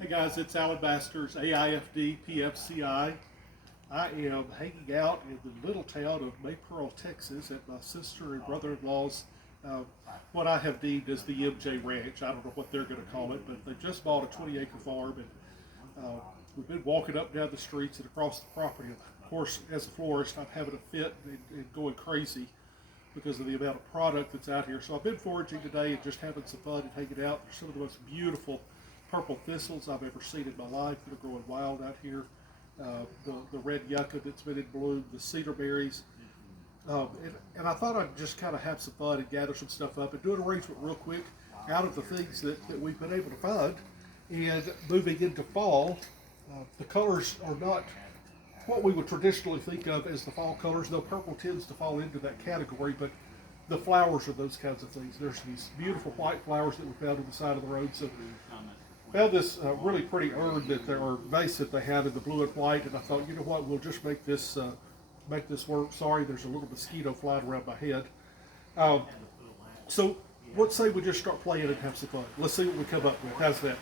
Hey guys, it's Alan Masters, AIFD, PFCI. I am hanging out in the little town of Maypearl, Texas at my sister and brother-in-law's, uh, what I have deemed as the MJ Ranch. I don't know what they're going to call it, but they just bought a 20-acre farm, and we've been walking up and down the streets and across the property. Of course, as a florist, I'm having a fit and going crazy because of the amount of product that's out here. So I've been foraging today and just having some fun and hanging out. There's some of the most beautiful purple thistles I've ever seen in my life that are growing wild out here. The red yucca that's been in bloom, the cedar berries. And I thought I'd just kind of have some fun and gather some stuff up and do an arrangement real quick out of the things that we've been able to find. And moving into fall, the colors are not what we would traditionally think of as the fall colors, though purple tends to fall into that category, but the flowers are those kinds of things. There's these beautiful white flowers that we found on the side of the road. So found this really pretty urn that there are vase that they have in the blue and white, and I thought, you know what, we'll just make this work. Sorry, there's a little mosquito flying around my head. So let's say we just start playing and have some fun. Let's see what we come up with. How's that?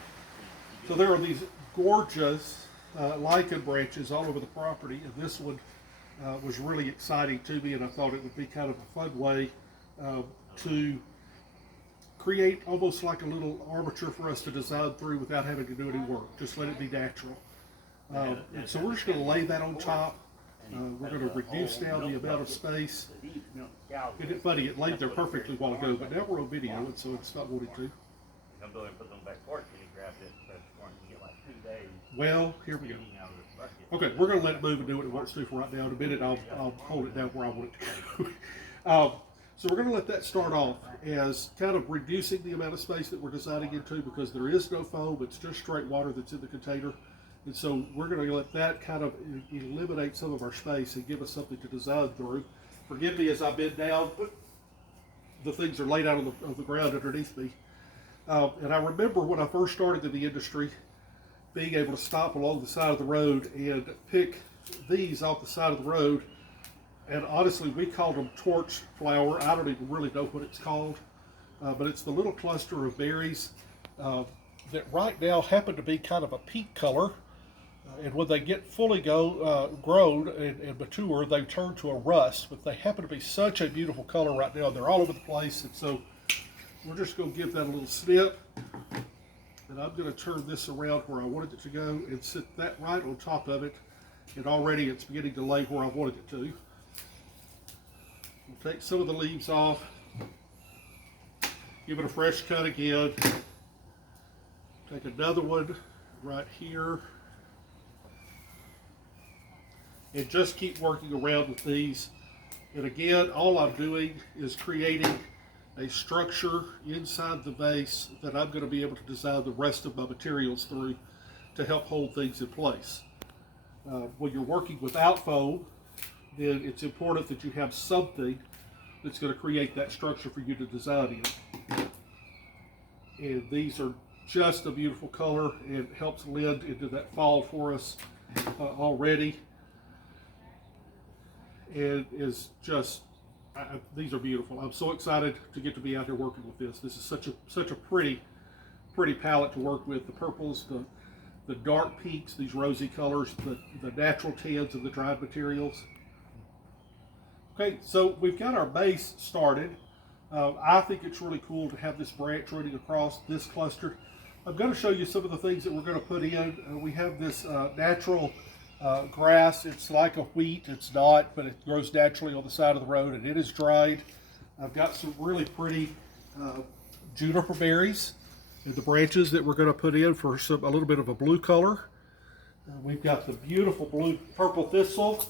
So there are these gorgeous lichen branches all over the property, and this one was really exciting to me, and I thought it would be kind of a fun way to create almost like a little armature for us to design through without having to do any work. Just let it be natural. And so we're just going to lay that on top. We're going to reduce down the amount of space. Isn't it funny? It laid there perfectly a while ago, but now we're on video, and so it's not wanting to. Well, here we go. Okay, we're going to let it move and do what it wants to for right now. In a minute, I'll hold it down where I want it to go. So we're going to let that start off as kind of reducing the amount of space that we're designing into, because there is no foam, it's just straight water that's in the container. And so we're going to let that kind of eliminate some of our space and give us something to design through. Forgive me as I bend down, but the things are laid out on the ground underneath me. And I remember when I first started in the industry, being able to stop along the side of the road and pick these off the side of the road. And honestly, we called them torch flower. I don't even really know what it's called, but it's the little cluster of berries that right now happen to be kind of a pink color. And when they get fully grown and mature, they turn to a rust, but they happen to be such a beautiful color right now. They're all over the place, and so we're just going to give that a little snip. And I'm going to turn this around where I wanted it to go and sit that right on top of it. And already it's beginning to lay where I wanted it to. We'll take some of the leaves off, give it a fresh cut again. Take another one right here. And just keep working around with these. And again, all I'm doing is creating a structure inside the vase that I'm going to be able to design the rest of my materials through to help hold things in place. When you're working without foam, then it's important that you have something that's going to create that structure for you to design in. And these are just a beautiful color and helps lend into that fall for us already. And is just, these are beautiful. I'm so excited to get to be out here working with this. This is such a pretty palette to work with. The purples, the dark pinks, these rosy colors, the natural tans of the dried materials. Okay, so we've got our base started. I think it's really cool to have this branch running across this cluster. I'm going to show you some of the things that we're going to put in. We have this natural grass. It's like a wheat. It's not, but it grows naturally on the side of the road, and it is dried. I've got some really pretty juniper berries in the branches that we're going to put in for a little bit of a blue color. We've got the beautiful purple thistle.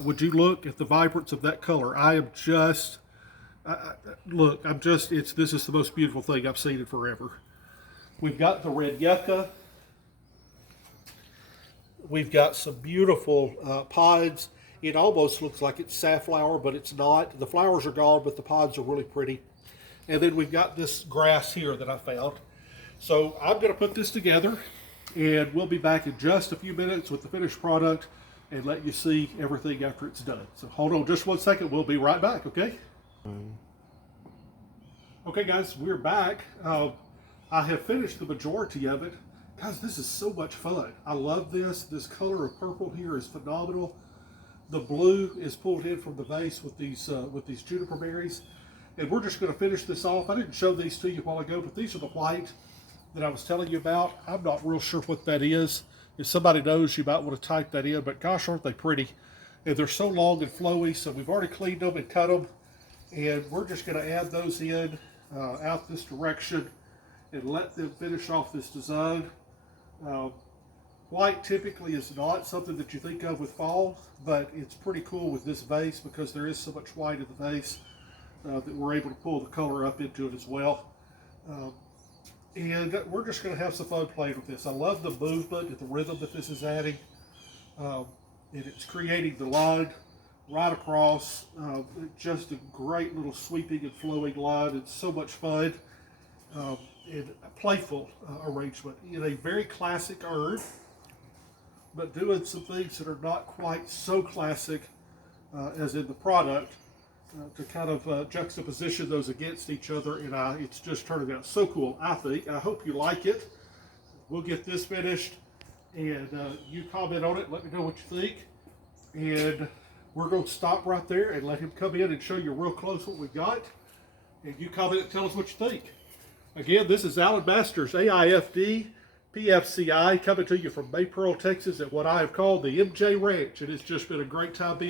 Would you look at the vibrance of that color? I am just, this is the most beautiful thing I've seen in forever. We've got the red yucca. We've got some beautiful pods. It almost looks like it's safflower, but it's not. The flowers are gone, but the pods are really pretty. And then we've got this grass here that I found. So I'm going to put this together, and we'll be back in just a few minutes with the finished product and let you see everything after it's done. So hold on just 1 second. We'll be right back, okay? Okay, guys, we're back. I have finished the majority of it. Guys, this is so much fun. I love this. This color of purple here is phenomenal. The blue is pulled in from the vase with these juniper berries. And we're just going to finish this off. I didn't show these to you a while ago, but these are the white that I was telling you about. I'm not real sure what that is. If somebody knows, you might want to type that in, but gosh, aren't they pretty? And they're so long and flowy, so we've already cleaned them and cut them. And we're just going to add those in out this direction and let them finish off this design. White typically is not something that you think of with fall, but it's pretty cool with this vase because there is so much white in the vase that we're able to pull the color up into it as well. And we're just going to have some fun playing with this. I love the movement and the rhythm that this is adding. And it's creating the line right across. Just a great little sweeping and flowing line. It's so much fun. And a playful arrangement in a very classic urn, but doing some things that are not quite so classic as in the product to kind of juxtaposition those against each other. And it's just turning out so cool, I think. I hope you like it. We'll get this finished and you comment on it. Let me know what you think. And we're going to stop right there and let him come in and show you real close what we got. And you comment and tell us what you think. Again, this is Alan Masters, AIFD, PFCI, coming to you from Maypearl, Texas, at what I have called the MJ Ranch. It has just been a great time being